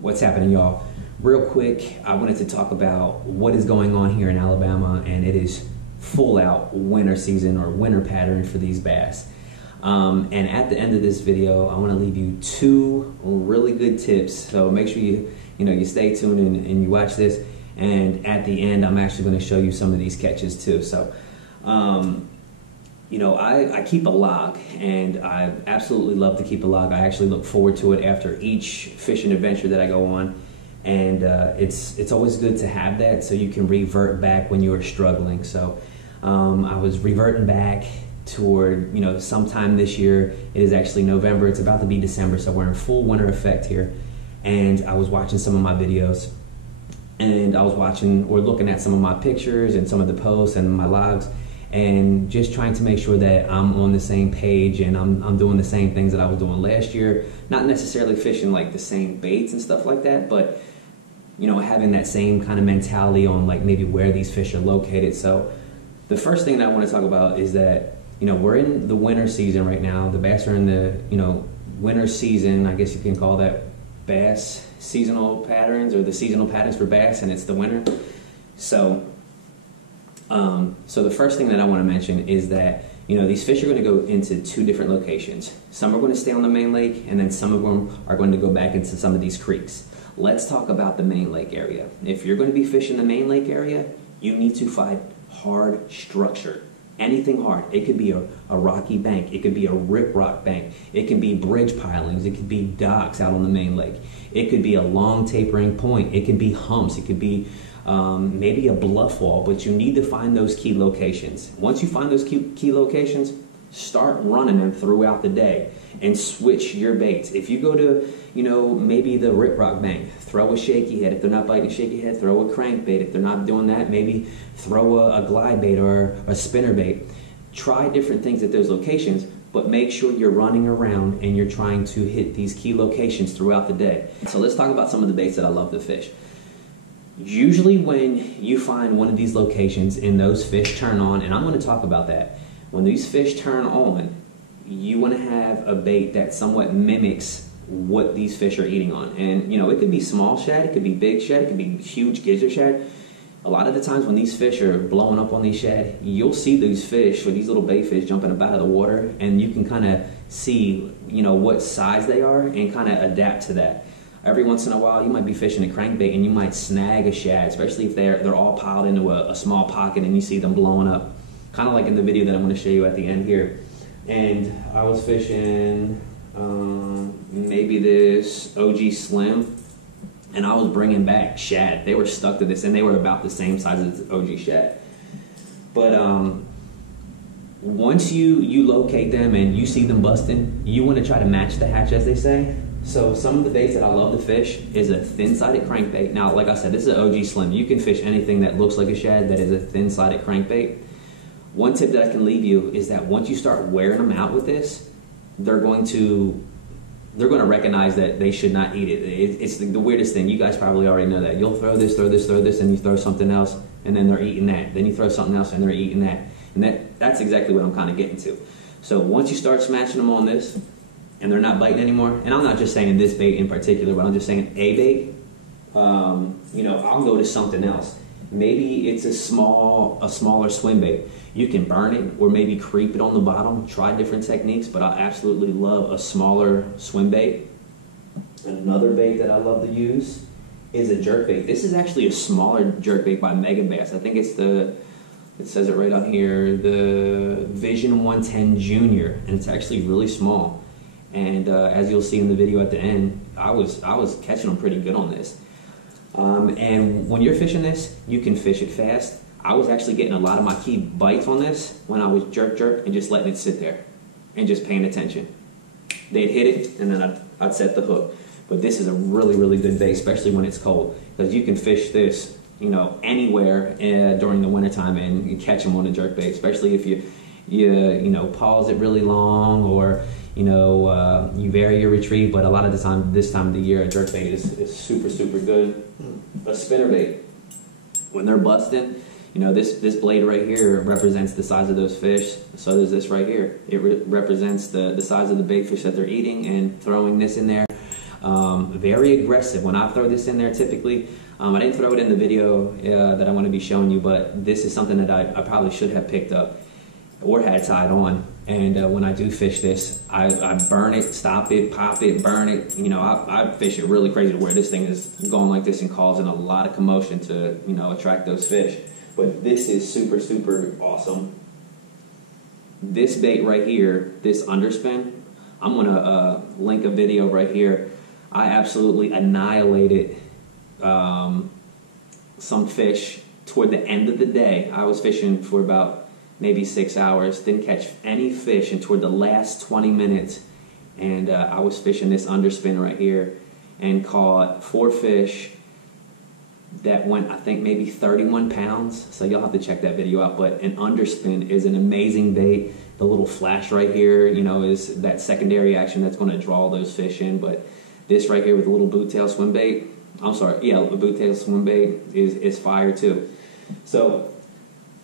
What's happening, y'all? Real quick, I wanted to talk about what is going on here in Alabama, and it is full out winter season or winter pattern for these bass. And at the end of this video, I want to leave you two really good tips. So make sure you stay tuned and you watch this. And at the end, I'm actually going to show you some of these catches too. So, I keep a log, and I absolutely love to keep a log. I actually look forward to it after each fishing adventure that I go on. And it's always good to have that so you can revert back when you are struggling. So I was reverting back toward, sometime this year. It is actually November. It's about to be December, so we're in full winter effect here. And I was watching some of my videos, and I was watching or looking at some of my pictures and some of the posts and my logs, and just trying to make sure that I'm on the same page and I'm doing the same things that I was doing last year. Not necessarily fishing like the same baits and stuff like that, but having that same kind of mentality on like maybe where these fish are located. So the first thing that I want to talk about is that we're in the winter season right now. The bass are in the winter season. I guess you can call that bass seasonal patterns, or the seasonal patterns for bass, and it's the winter. So the first thing that I want to mention is that these fish are going to go into two different locations. Some are going to stay on the main lake, and then some of them are going to go back into some of these creeks. Let's talk about the main lake area. If you're going to be fishing the main lake area, you need to find hard structure. Anything hard. It could be a rocky bank. It could be a riprap bank. It can be bridge pilings. It could be docks out on the main lake. It could be a long tapering point. It could be humps. It could be maybe a bluff wall, but you need to find those key locations. Once you find those key locations, start running them throughout the day and switch your baits. If you go to, maybe the riprap bank, throw a shaky head. If they're not biting a shaky head, throw a crankbait. If they're not doing that, maybe throw a glide bait or a spinner bait. Try different things at those locations, but make sure you're running around and you're trying to hit these key locations throughout the day. So let's talk about some of the baits that I love to fish. Usually when you find one of these locations and those fish turn on, and I'm going to talk about that, when these fish turn on, you want to have a bait that somewhat mimics what these fish are eating on. And it could be small shad, it could be big shad, it could be huge gizzard shad. A lot of the times when these fish are blowing up on these shad, you'll see these fish or these little bait fish jumping up out of the water, and you can kind of see what size they are and kind of adapt to that. Every once in a while, you might be fishing a crankbait and you might snag a shad, especially if they're all piled into a small pocket and you see them blowing up. Kind of like in the video that I'm going to show you at the end here. And I was fishing maybe this OG Slim, and I was bringing back shad. They were stuck to this, and they were about the same size as the OG shad. But once you locate them and you see them busting, you want to try to match the hatch, as they say. So some of the baits that I love to fish is a thin-sided crankbait. Now, like I said, this is an OG Slim. You can fish anything that looks like a shad that is a thin-sided crankbait. One tip that I can leave you is that once you start wearing them out with this, they're going to recognize that they should not eat it. It's the weirdest thing. You guys probably already know that. You'll throw this, and you throw something else, and then they're eating that. Then you throw something else, and they're eating that. And that's exactly what I'm kind of getting to. So once you start smashing them on this, and they're not biting anymore, and I'm not just saying this bait in particular, but I'm just saying a bait, I'll go to something else. Maybe it's a smaller swim bait. You can burn it or maybe creep it on the bottom. Try different techniques, but I absolutely love a smaller swim bait. Another bait that I love to use is a jerkbait. This is actually a smaller jerkbait by Megabass. I think it says it right on here, the Vision 110 Junior, and it's actually really small. And as you'll see in the video at the end, I was catching them pretty good on this. And when you're fishing this, you can fish it fast. I was actually getting a lot of my key bites on this when I was jerk and just letting it sit there and just paying attention. They'd hit it, and then I'd set the hook. But this is a really, really good bait, especially when it's cold, because you can fish this, anywhere during the wintertime and catch them on a jerk bait, especially if you pause it really long, or you vary your retrieve. But a lot of the time, this time of the year, a jerk bait is super, super good. A spinner bait, when they're busting, this blade right here represents the size of those fish. So does this right here. It represents the size of the bait fish that they're eating, and throwing this in there. Very aggressive. When I throw this in there, typically, I didn't throw it in the video that I want to be showing you, but this is something that I probably should have picked up or had tied on. And when I do fish this, I burn it, stop it, pop it, burn it. You know, I fish it really crazy to where this thing is going like this and causing a lot of commotion to, you know, attract those fish. But this is super, super awesome. This bait right here, this underspin, I'm gonna link a video right here. I absolutely annihilated some fish toward the end of the day. I was fishing for about maybe 6 hours, didn't catch any fish, and toward the last 20 minutes, and I was fishing this underspin right here and caught 4 fish that went, I think, maybe 31 pounds. So you'll have to check that video out. But an underspin is an amazing bait. The little flash right here, you know, is that secondary action that's going to draw those fish in. But this right here with a little boot tail swim bait, I'm sorry, yeah, the boot tail swim bait is fire too. So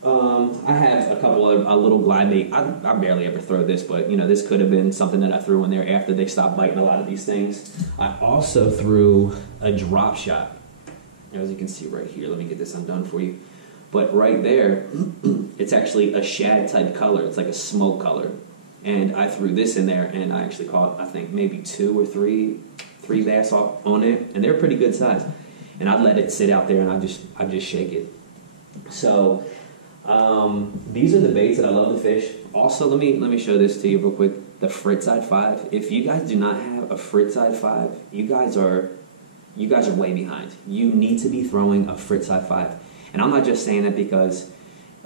I have a couple of a little glide bait. I barely ever throw this, but you know, this could have been something that I threw in there after they stopped biting a lot of these things. I also threw a drop shot. As you can see right here, let me get this undone for you. But right there, it's actually a shad type color. It's like a smoke color. And I threw this in there, and I actually caught, I think, maybe 2 or 3 bass on it, and they're pretty good size. And I let it sit out there, and I just shake it. So these are the baits that I love to fish. Also, let me show this to you real quick. The Frittside 5. If you guys do not have a Frittside 5, you guys are way behind. You need to be throwing a Frittside 5. And I'm not just saying that because,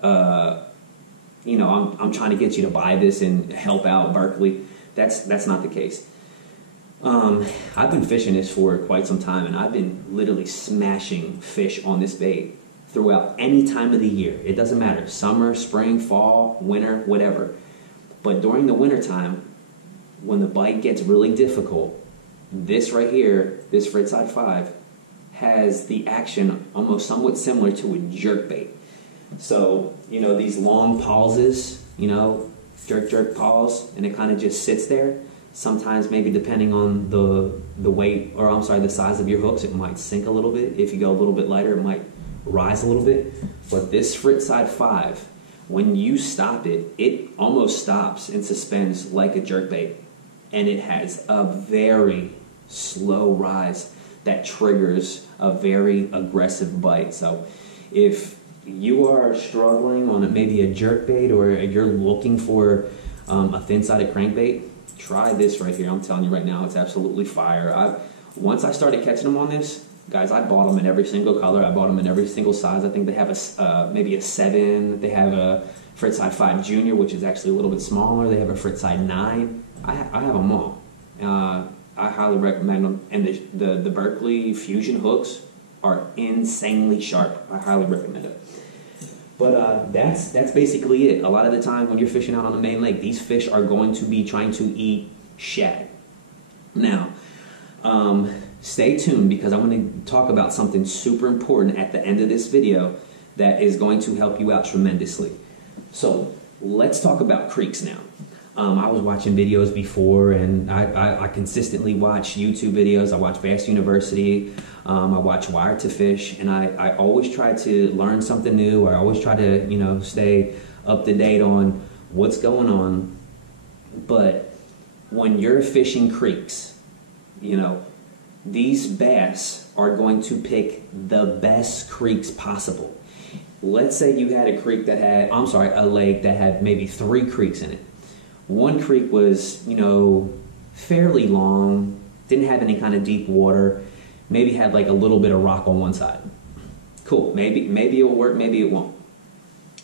you know, I'm trying to get you to buy this and help out Berkley. That's not the case. I've been fishing this for quite some time, and I've been literally smashing fish on this bait throughout any time of the year. It doesn't matter. Summer, spring, fall, winter, whatever. But during the winter time, when the bite gets really difficult, this right here, this Frittside 5, has the action almost somewhat similar to a jerkbait. So, you know, these long pauses, you know, jerk pause, and it kind of just sits there. Sometimes maybe depending on the weight, or I'm sorry, the size of your hooks, it might sink a little bit. If you go a little bit lighter, it might rise a little bit. But this Frittside 5, when you stop it, it almost stops and suspends like a jerkbait. And it has a very slow rise that triggers a very aggressive bite. So if you are struggling on maybe a jerkbait, or you're looking for a thin-sided crankbait, try this right here. I'm telling you right now, it's absolutely fire. Once I started catching them on this, guys, I bought them in every single color. I bought them in every single size. I think they have maybe a 7. They have a Frittside 5 Junior, which is actually a little bit smaller. They have a Frittside 9. I have them all. I highly recommend them. And the Berkley Fusion hooks are insanely sharp. I highly recommend it. But that's basically it. A lot of the time when you're fishing out on the main lake, these fish are going to be trying to eat shad. Now, stay tuned, because I'm going to talk about something super important at the end of this video that is going to help you out tremendously. So let's talk about creeks now. I was watching videos before, and I consistently watch YouTube videos. I watch Bass University. I watch Wired to Fish, and I always try to learn something new. I always try to, you know, stay up to date on what's going on. But when you're fishing creeks, you know, these bass are going to pick the best creeks possible. Let's say you had a creek that had, a lake that had maybe 3 creeks in it. One creek was, you know, fairly long, didn't have any kind of deep water, maybe had like a little bit of rock on one side. Cool, maybe it will work, maybe it won't.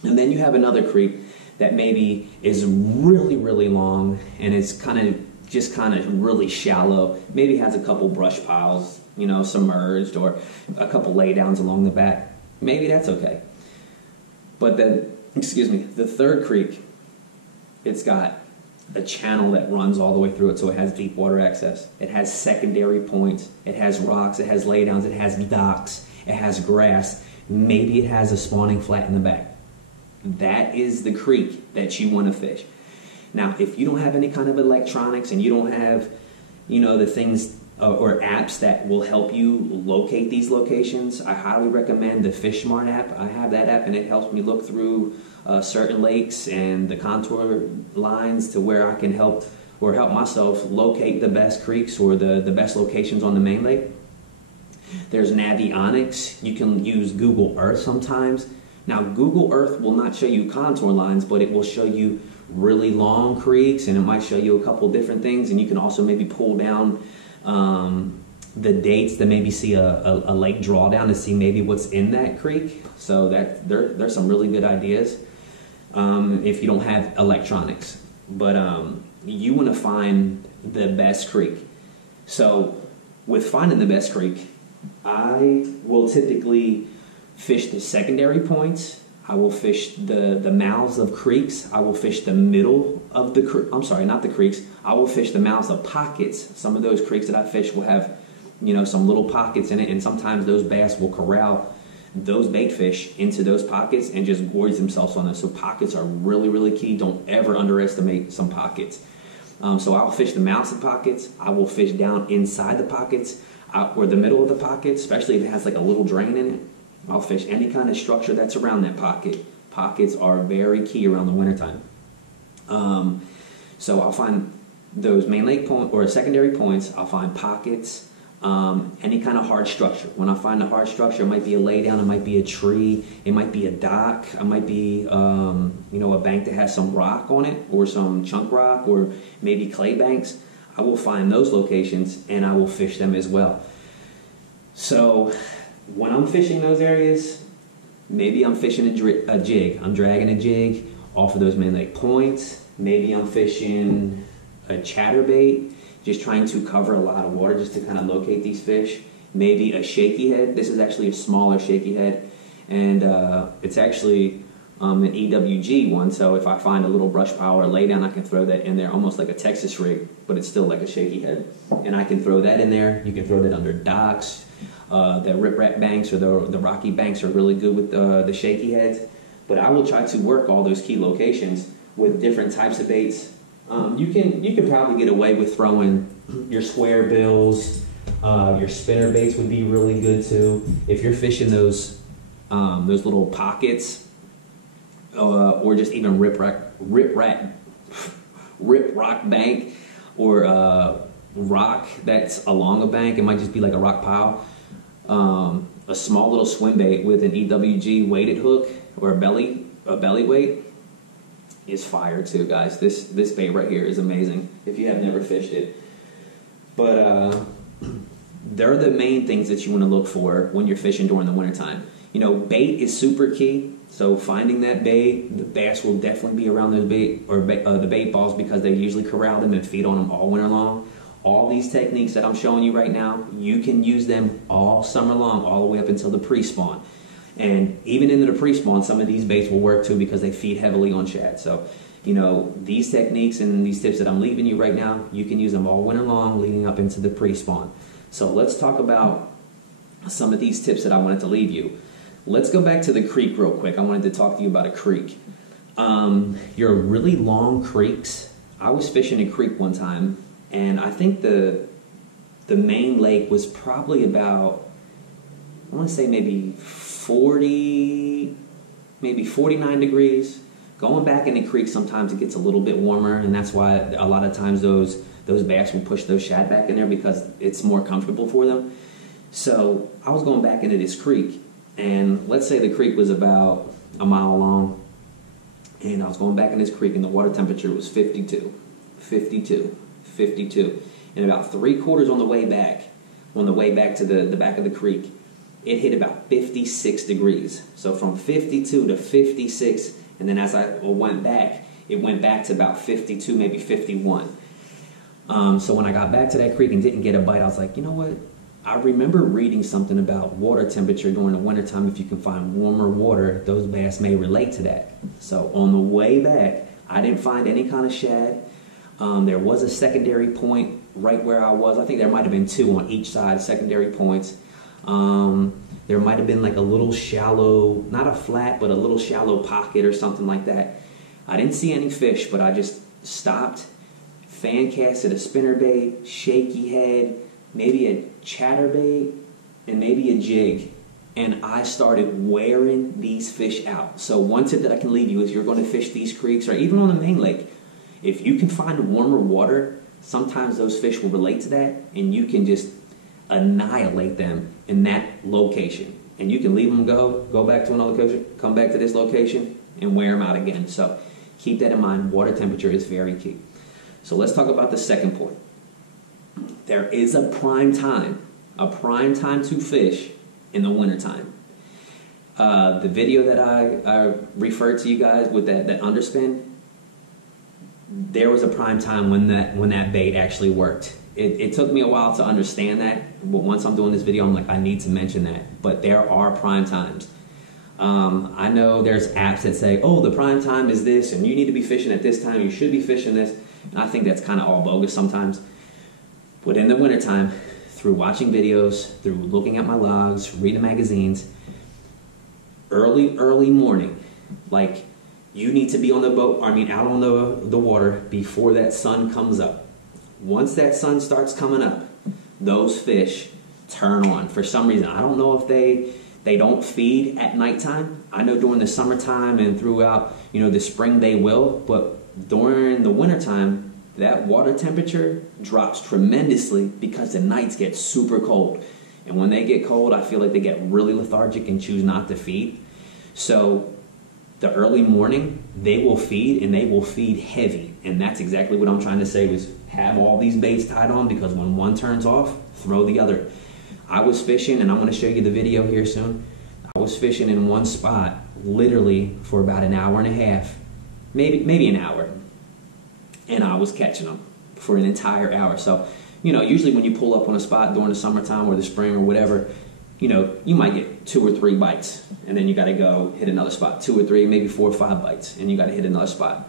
And then you have another creek that maybe is really, really long, and it's kind of really shallow, maybe has a couple brush piles, you know, submerged, or a couple laydowns along the back. Maybe that's okay. But then, the third creek, it's got a channel that runs all the way through it, so it has deep water access. It has secondary points. It has rocks. It has laydowns. It has docks. It has grass. Maybe it has a spawning flat in the back. That is the creek that you want to fish. Now, if you don't have any kind of electronics, and you don't have, you know, the things or apps that will help you locate these locations. I highly recommend the Fish Smart app. I have that app, and it helps me look through certain lakes and the contour lines to where I can help myself locate the best creeks or the best locations on the main lake. There's Navionics. You can use Google Earth sometimes. Now, Google Earth will not show you contour lines, but it will show you really long creeks, and it might show you a couple different things, and you can also maybe pull down the dates to maybe see a lake drawdown to see maybe what's in that creek. So that there's some really good ideas if you don't have electronics. But you want to find the best creek. So with finding the best creek, I will typically fish the secondary points. I will fish the mouths of creeks. I will fish the middle of the I'm sorry, not the creeks. I will fish the mouths of pockets. Some of those creeks that I fish will have, some little pockets in it, and sometimes those bass will corral those bait fish into those pockets and just gorge themselves on them. So pockets are really, really key. Don't ever underestimate some pockets. So I'll fish the mouths of pockets. I will fish down inside the pockets or the middle of the pocket, especially if it has like a little drain in it. I'll fish any kind of structure that's around that pocket. Pockets are very key around the wintertime. So I'll find those main lake point or secondary points. I'll find pockets, any kind of hard structure. When I find a hard structure, it might be a laydown, it might be a tree, it might be a dock, it might be a bank that has some rock on it or some chunk rock or maybe clay banks. I will find those locations and I will fish them as well. So when I'm fishing those areas, maybe I'm fishing a jig. I'm dragging a jig off of those main lake points. Maybe I'm fishing a chatterbait, just trying to cover a lot of water just to kind of locate these fish. Maybe a shaky head. This is actually a smaller shaky head, and it's actually an EWG one. So if I find a little brush pile or laydown, I can throw that in there, almost like a Texas rig, but it's still like a shaky head. And I can throw that in there. You can throw that under docks. The riprap banks or the rocky banks are really good with the shaky heads. But I will try to work all those key locations with different types of baits. You can probably get away with throwing your square bills. Your spinner baits would be really good too. If you're fishing those little pockets, or just even rip rock bank, or rock that's along a bank. It might just be like a rock pile. A small little swim bait with an EWG weighted hook or a belly weight is fire too, guys. This bait right here is amazing if you have never fished it. But they're the main things that you want to look for when you're fishing during the wintertime. Bait is super key. So finding that bait, the bass will definitely be around those bait or the bait balls because they usually corral them and feed on them all winter long. All these techniques that I'm showing you right now, you can use them all summer long, all the way up until the pre-spawn. And even into the pre-spawn, some of these baits will work too because they feed heavily on shad. So, these techniques and these tips that I'm leaving you right now, you can use them all winter long leading up into the pre-spawn. So let's talk about some of these tips that I wanted to leave you. Let's go back to the creek real quick. I wanted to talk to you about a creek. Your really long creeks. I was fishing a creek one time, and I think the main lake was probably about, I want to say maybe 49 degrees. Going back in the creek, sometimes it gets a little bit warmer, and that's why a lot of times those bass will push those shad back in there because it's more comfortable for them. So I was going back into this creek, and let's say the creek was about a mile long, and I was going back in this creek, and the water temperature was 52. And about 3/4 on the way back to the back of the creek, it hit about 56 degrees. So from 52 to 56, and then as I went back, it went back to about 52, maybe 51. So when I got back to that creek and didn't get a bite, I was like, you know what? I remember reading something about water temperature during the wintertime. If you can find warmer water, those bass may relate to that. So on the way back, I didn't find any kind of shad. There was a secondary point right where I was. I think there might have been two on each side, secondary points. There might have been like a little shallow, not a flat, but a little shallow pocket or something like that. I didn't see any fish, but I just stopped, fan casted a spinnerbait, shaky head, maybe a chatterbait, and maybe a jig. And I started wearing these fish out. So one tip that I can leave you is you're going to fish these creeks or even on the main lake. If you can find warmer water, sometimes those fish will relate to that, and you can just annihilate them in that location. And you can leave them go back to another location, come back to this location, and wear them out again. So keep that in mind. Water temperature is very key. So let's talk about the second point. There is a prime time to fish in the wintertime. The video that I referred to you guys with that underspin, there was a prime time when that bait actually worked. It took me a while to understand that, but once I'm doing this video, I'm like, I need to mention that. But there are prime times. I know there's apps that say, oh, the prime time is this, and you need to be fishing at this time, you should be fishing this. And I think that's kind of all bogus sometimes. But in the wintertime, through watching videos, through looking at my logs, reading magazines, early morning, like you need to be on the boat, out on the water before that sun comes up. Once that sun starts coming up, those fish turn on. For some reason, I don't know if they don't feed at nighttime. I know during the summertime and throughout, the spring they will, but during the wintertime, that water temperature drops tremendously because the nights get super cold. And when they get cold, I feel like they get really lethargic and choose not to feed. So the early morning, they will feed, and they will feed heavy. And that's exactly what I'm trying to say, was have all these baits tied on, because when one turns off, throw the other. I was fishing, and I'm going to show you the video here soon. I was fishing in one spot literally for about an hour and a half, maybe an hour. And I was catching them for an entire hour. So, usually when you pull up on a spot during the summertime or the spring or whatever, you might get 2 or 3 bites, and then you got to go hit another spot. 2 or 3, maybe 4 or 5 bites, and you got to hit another spot.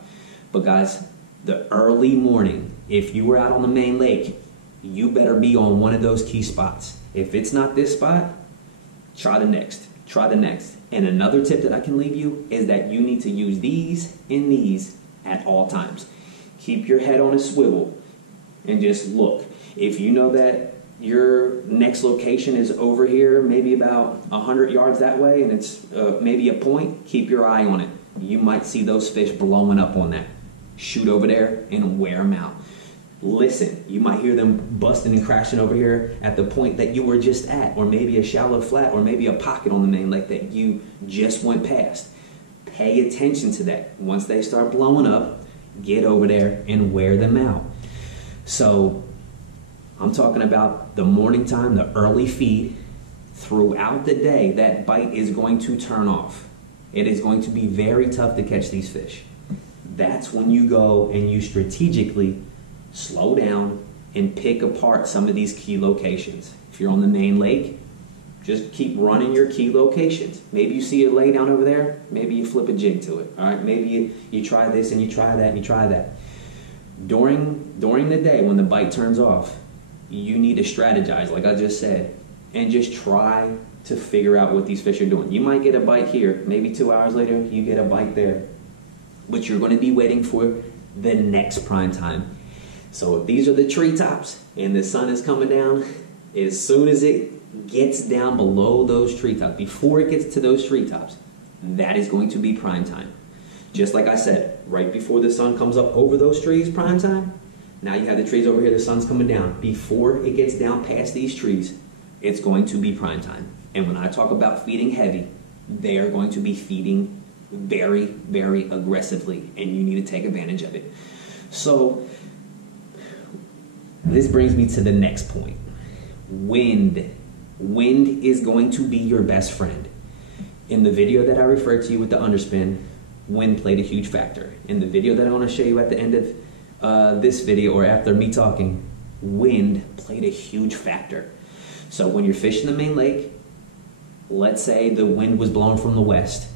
But guys, the early morning, if you were out on the main lake, you better be on one of those key spots. If it's not this spot, try the next. Try the next. And another tip that I can leave you is that you need to use these and these at all times. Keep your head on a swivel and just look. If you know that your next location is over here, maybe about 100 yards that way, and it's maybe a point, keep your eye on it. You might see those fish blowing up on that. Shoot over there and wear them out. Listen, you might hear them busting and crashing over here at the point that you were just at, or maybe a shallow flat, or maybe a pocket on the main lake that you just went past. Pay attention to that. Once they start blowing up, get over there and wear them out. So I'm talking about the morning time, the early feed. Throughout the day, that bite is going to turn off. It is going to be very tough to catch these fish. That's when you go and you strategically slow down and pick apart some of these key locations. If you're on the main lake, just keep running your key locations. Maybe you see a lay down over there, maybe you flip a jig to it. All right, maybe you try this and you try that and you try that. During the day when the bite turns off, you need to strategize, like I just said, and just try to figure out what these fish are doing. You might get a bite here, maybe 2 hours later you get a bite there, but you're going to be waiting for the next prime time. So if these are the treetops and the sun is coming down, as soon as it gets down below those treetops, before it gets to those treetops, that is going to be prime time. Just like I said, right before the sun comes up over those trees, prime time. Now you have the trees over here, the sun's coming down. Before it gets down past these trees, it's going to be prime time. And when I talk about feeding heavy, they are going to be feeding very, very aggressively, and you need to take advantage of it. So this brings me to the next point. Wind. Wind is going to be your best friend. In the video that I referred to you with the underspin, wind played a huge factor. In the video that I want to show you at the end of this video, or after me talking, wind played a huge factor. So when you're fishing the main lake, let's say the wind was blowing from the west,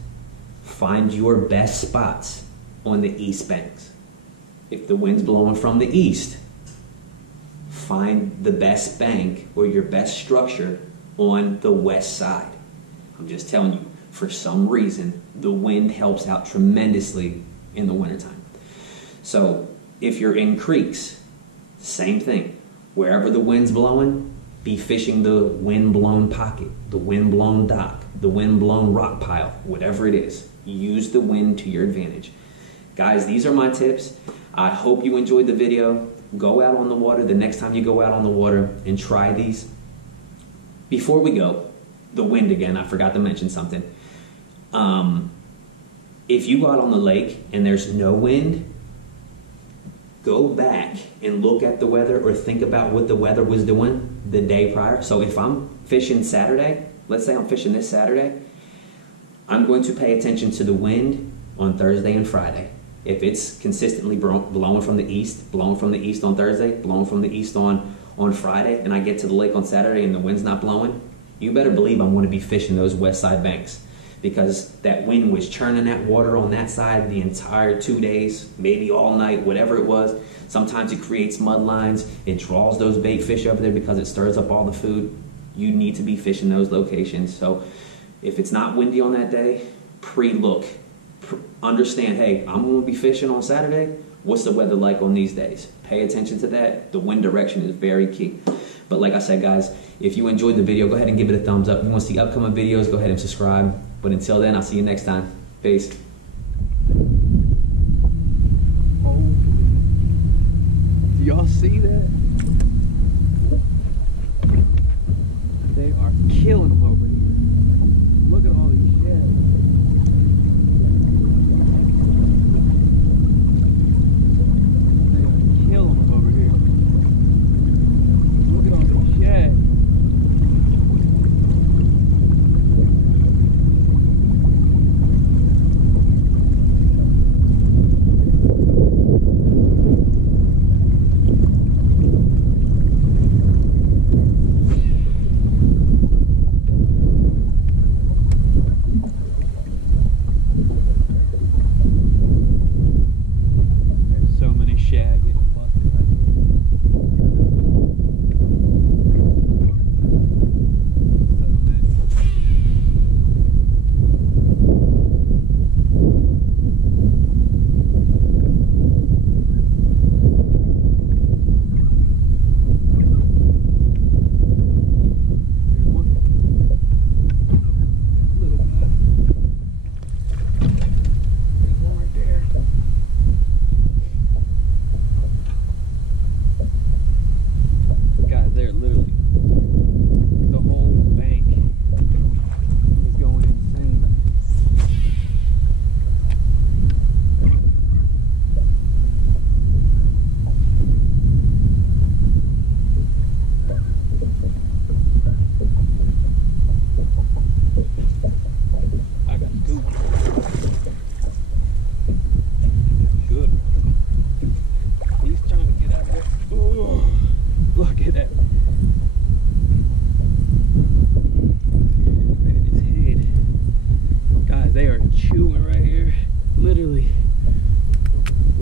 find your best spots on the east banks. If the wind's blowing from the east, find the best bank or your best structure on the west side. I'm just telling you, for some reason, the wind helps out tremendously in the wintertime. So if you're in creeks, same thing. Wherever the wind's blowing, be fishing the wind-blown pocket, the wind-blown dock, the wind-blown rock pile, whatever it is. Use the wind to your advantage. Guys, these are my tips. I hope you enjoyed the video. Go out on the water the next time you go out on the water and try these. Before we go, the wind again, I forgot to mention something. If you go out on the lake and there's no wind, go back and look at the weather or think about what the weather was doing the day prior. So if I'm fishing Saturday, let's say I'm fishing this Saturday, I'm going to pay attention to the wind on Thursday and Friday. If it's consistently blowing from the east on Thursday, blowing from the east on Friday, and I get to the lake on Saturday and the wind's not blowing, you better believe I'm going to be fishing those west side banks, because that wind was churning that water on that side the entire 2 days, maybe all night, whatever it was. Sometimes it creates mud lines. It draws those bait fish over there because it stirs up all the food. You need to be fishing those locations. So if it's not windy on that day, pre-look. Understand, hey, I'm going to be fishing on Saturday. What's the weather like on these days? Pay attention to that. The wind direction is very key. But like I said, guys, if you enjoyed the video, go ahead and give it a thumbs up. If you want to see upcoming videos, go ahead and subscribe. But until then, I'll see you next time. Peace. Oh, do y'all see that? They are killing them over here. Look at all these sheds. They are killing them over here. Look at all these sheds.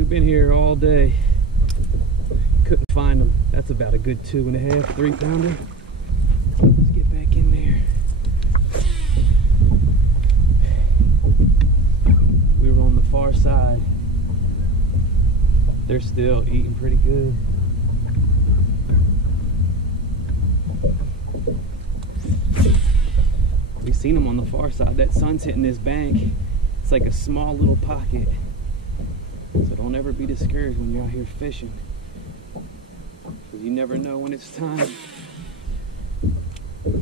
Been here all day, couldn't find them. That's about a good 2.5, 3-pounder. Let's get back in there. We were on the far side. They're still eating pretty good. We seen them on the far side. That sun's hitting this bank. It's like a small little pocket. So don't ever be discouraged when you're out here fishing, because you never know when it's time. You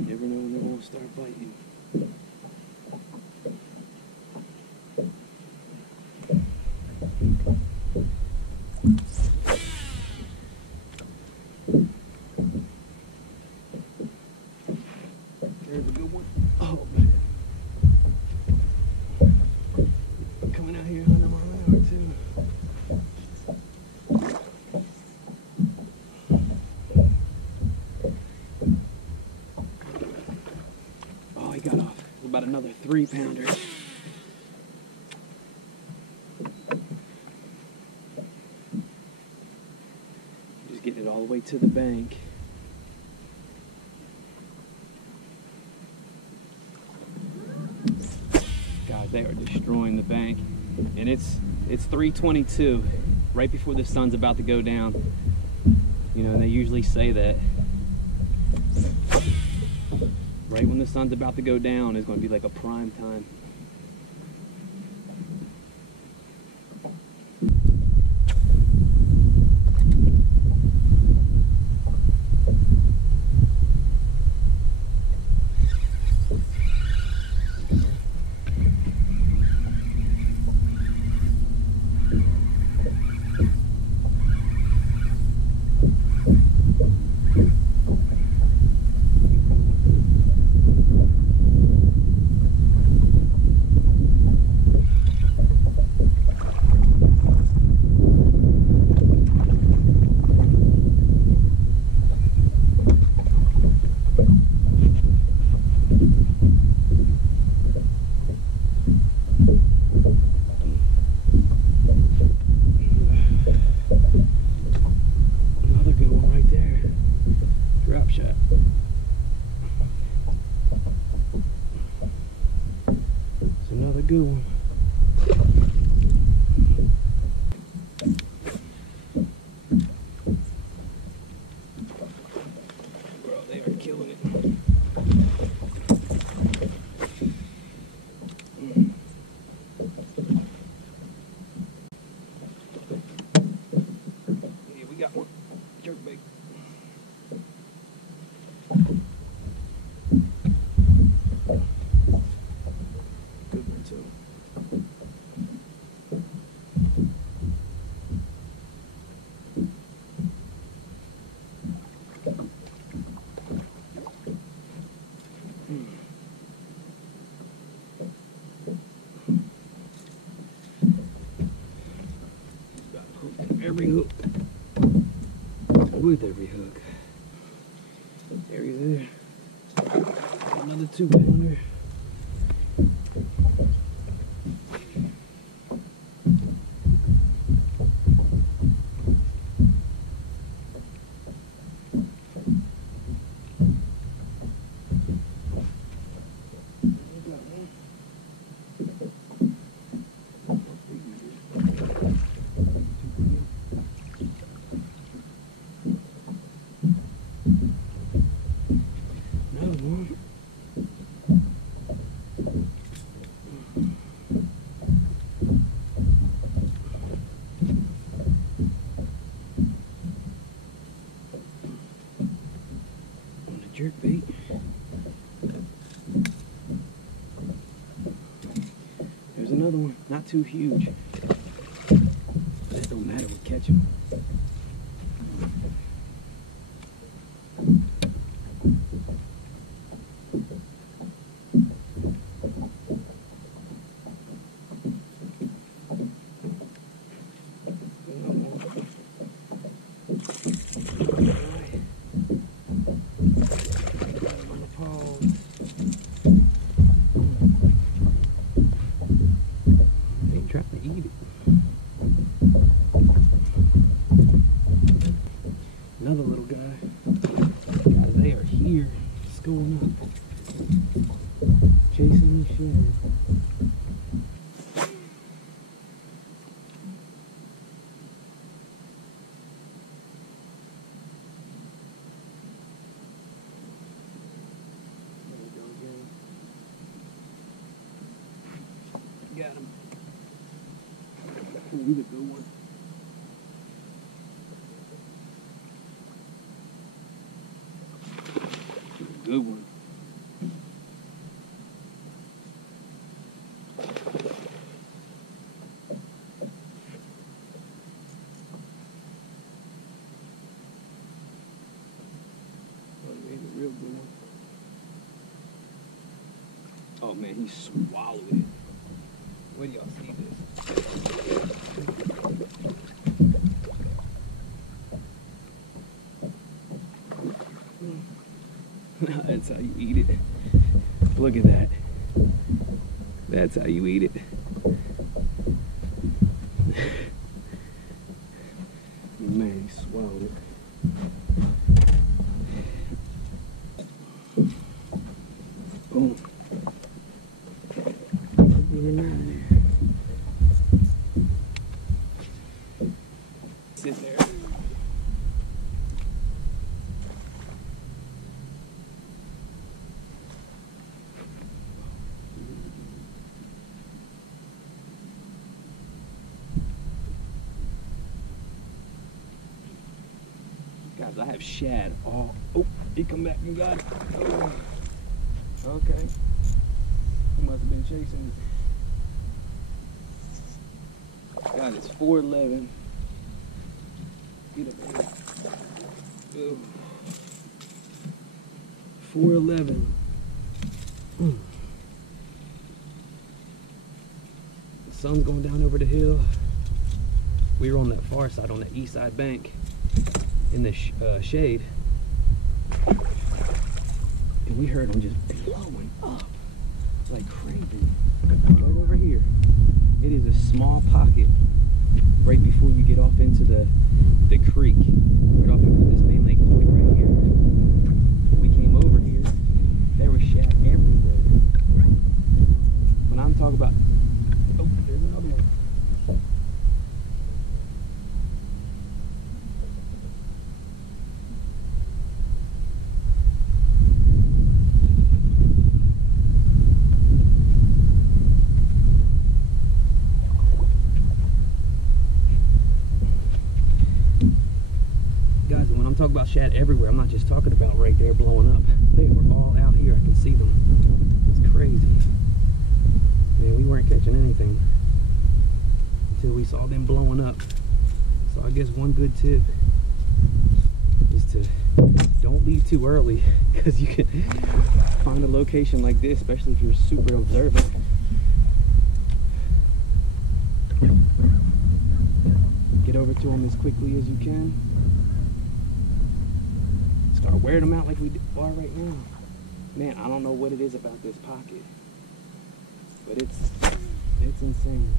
never know when they're going to start biting. There's a good one. Oh, man. Coming out here 100 miles an hour too. Oh, he got off. About another 3-pounder. Just getting it all the way to the bank. Guys, they are destroying the bank, and it's 3:22. right before the sun's about to go down. You know, and they usually say that right when the sun's about to go down is going to be like a prime time. Good one. Bro, they are killing it. Yeah, we got one. Jerkbait. Good one too. Every hook, with every hook. There he's there. Another 2-pounder. Jerkbait. There's another one, not too huge. But it don't matter, we'll catch him. Another little guy. God, they are here. What's going up? Chasing me shit. Got him. Ooh, he's a good one. Good one. Oh, he made a real good one. Oh man, he swallowed it. Where do y'all see this? That's how you eat it. Look at that. That's how you eat it. Man, he swallowed it. Boom. Guys, I have shad all. Oh, he come back and got it. Oh. Okay. He must have been chasing. Guys, it's 4:11. Get up here. Oh. 4:11. The sun's going down over the hill. We were on that far side, on the east side bank, in the shade, and we heard them just blowing up like crazy. Right over here. It is a small pocket right before you get off into the creek, right off into this main lake point right here. We came over here, there was shad everywhere. When I'm talking about, oh, there's another one. Guys, when I'm talking about shad everywhere, I'm not just talking about right there blowing up. They were all out here. I can see them. It's crazy. Man, we weren't catching anything until we saw them blowing up. So I guess one good tip is to don't leave too early, because you can find a location like this, especially if you're super observant. Get over to them as quickly as you can. Start wearing them out like we are right now. Man, I don't know what it is about this pocket, but it's insane.